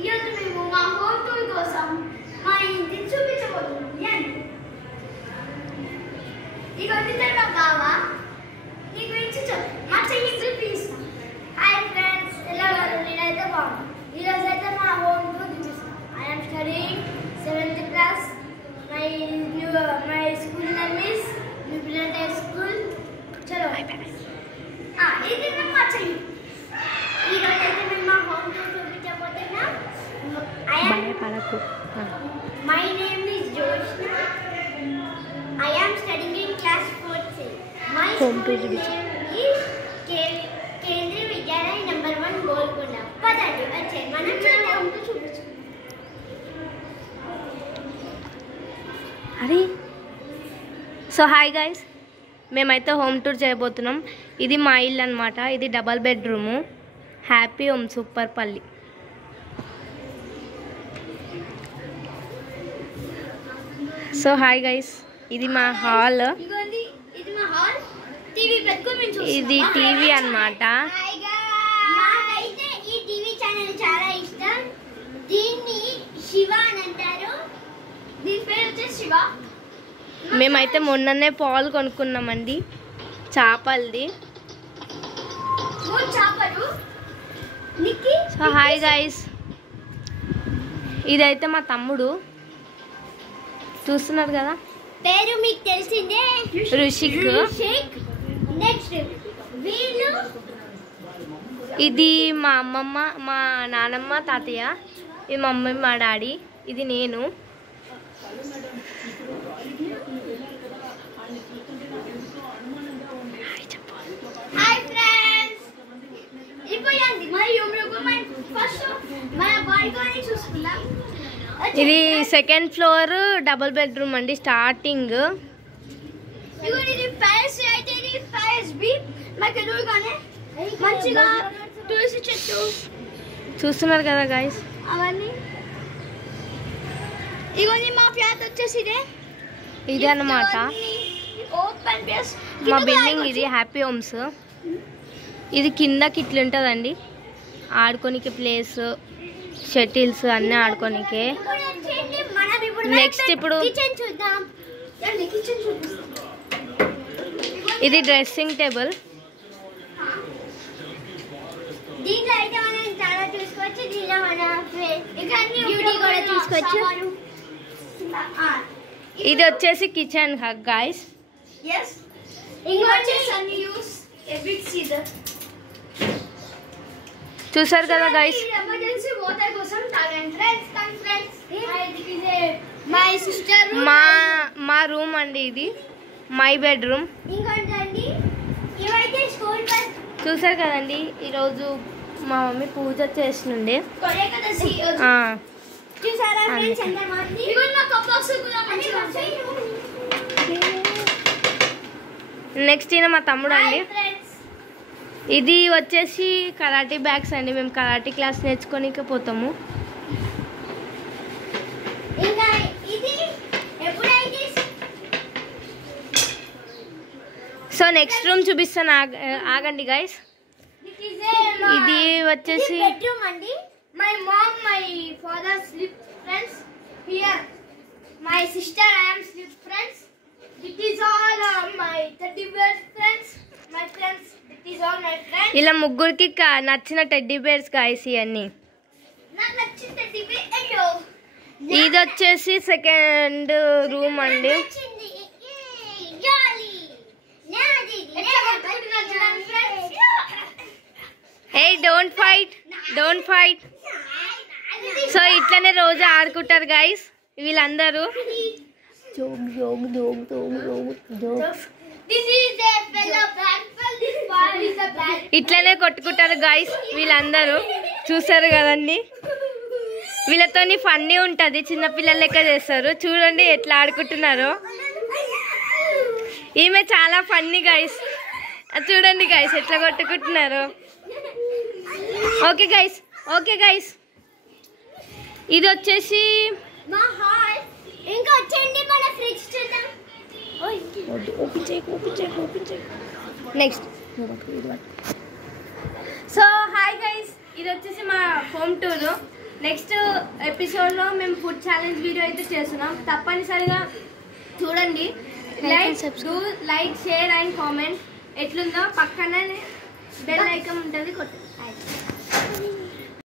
ఈరోజు మేము మా హోమ్ టూర్ కోసం మా ఇంటిని చూపించబోతున్నాం. ఈ కొద్దిసేపు బావా నీ గురించి చెప్పు, మా చెల్లి చూపిస్తాం. హాయ్ ఫ్రెండ్స్, ఎలా ఉన్నారు? నేనైతే బాగున్నాను. ఈరోజు అయితే మా హోమ్ టూర్ చూపిస్తాం. I'm studying 7th class. My school name is new plant school. చలో ఇది మా చెల్లి. ఈరోజు అయితే మేము మా హోమ్ టూర్ చూపించబోతున్నాం. My name is Joshna. I am studying in class 4th. My school name is Kendriya Vidyalaya number 1 Golconda. పదండి వచ్చే మనం హోమ్ టూర్ చూపించాం. అరే సో హాయ్ గైస్, మేమైతే హోమ్ టూర్ చేయబోతున్నాం. ఇది మా ఇల్లు అనమాట. ఇది double bedroom, happy home, super పల్లి. సో హాయ్ గైస్, ఇది మా హాల్. ఇది టీవీ అన్నమాట. నాకైతే ఈ టీవీ ఛానల్ చాలా ఇష్టం. దీన్ని శివ అని అంటారు. దీని పేరు వచ్చేసి శివ. మేమైతే మొన్ననే పాలు కొనుక్కున్నామండి, చేపలది. సో హాయ్ గైస్, ఇదైతే మా తమ్ముడు, చూస్తున్నారు కదా, పేరు మీకు తెలిసిందే, రుషిక్. నెక్స్ట్ వీళ్ళు, ఇది మా అమ్మమ్మ, మా నానమ్మ, తాతయ్య. ఇది మా మమ్మీ, మా డాడీ. ఇది నేను. హాయ్ ఫ్రెండ్స్, ఇప్పుడు ఫస్ట్ మన బాల్కనీ చూసుకుందాం. ఇది సెకండ్ ఫ్లోర్ డబుల్ బెడ్రూమ్ అండి. స్టార్టింగ్ ఇది ప్యాలెస్ అయితే ఇది ప్యాలెస్ బి. మాకు ఎదురుగానే మంచిగా తులసి చెట్టు చూస్తున్నారు కదా గైస్, అవన్నీ. ఇగోని మా ఫ్లాట్ వచ్చేసి ఇది అన్నమాట. Open place. మా బిల్డింగ్ ఇది హ్యాపీ హోమ్స్. ఇది కిందకి ఇట్లుంటుందండి, ఆడుకోనికి ప్లేస్, షటిల్స్ అన్నీ ఆడుకోనికే. నెక్స్ట్ ఇప్పుడు కిచెన్ చూద్దాం. కిచెన్ చూపిస్తాం. ఇది డ్రెస్సింగ్ టేబుల్. దీంట్లో అయితే మనం చాలా చూసుకోవచ్చు. దీంట్లో మన బ్యూటీ కూడా చూసుకోవచ్చు. ఇది వచ్చేసి కిచెన్ హక్ గైస్. చూసారు కదా గైస్, ఎమర్జెన్సీ వాటర్ కోసం మై సిస్టర్ మా రూమ్ అండి. ఇది మై బెడ్రూమ్. ఇంకోటి ఇవైతే స్కూల్ బస్. చూసారు కదండి, ఈరోజు మా మమ్మీ పూజ చేసినుండే. చూసారా ఫ్రెండ్స్, ఎంత మంది. ఇవన్నీ మా కప్బాక్స్ కూడా మంచిగా ఉంటాయి. నెక్స్ట్ ఈయన మా తమ్ముడు అండి. ఇది వచ్చేసి కరాటీ బ్యాగ్స్ అండి. మేము కరాటీ క్లాస్ నేర్చుకోనికే పోతాము. ఇంకా ఇది ఎప్పుడైతే సో నెక్స్ట్ రూమ్ చూపిస్తాను, ఆగండి గైస్. ఇది వచ్చేసి బెడ్రూమ్ అండి. My mom, my father sleep friends here. My sister I am sleep friends. It is all my teddy bear friends. My friends, it is all my friends. ఇలా ముగ్గురికి నచ్చిన teddy bears guys ఇవన్నీ. నాకు నచ్చిన teddy bear అయ్యో. ఇది వచ్చేసి second room అండి. Hey don't fight, don't fight. So ఇట్లనే రోజు ఆడుకుంటారు గైస్ వీళ్ళందరూ. ఇట్లనే కొట్టుకుంటారు గైస్ వీళ్ళందరూ. చూసారు కదండి, వీళ్ళతోని ఫన్నీ ఉంటుంది. చిన్నపిల్లల లెక్క చేస్తారు. చూడండి ఎట్లా ఆడుకుంటున్నారో. ఈమె చాలా ఫన్నీ గైస్. చూడండి గైస్ ఎట్లా కొట్టుకుంటున్నారు. Okay guys, okay guys. ఇది వచ్చేసి మా హాల్. ఇంకా వచ్చేయండి మన ఫ్రిడ్జ్ చూద్దాం. నెక్స్ట్. సో హాయ్ గైస్, ఇది వచ్చేసి మా హోమ్ టూర్. నెక్స్ట్ ఎపిసోడ్లో మేము ఫుడ్ ఛాలెంజ్ వీడియో అయితే చేస్తున్నాం, తప్పనిసరిగా చూడండి. Like share and comment. ఎట్లుందో పక్కనే బెల్ ఐకాన్ ఉంటుంది, కొట్టండి.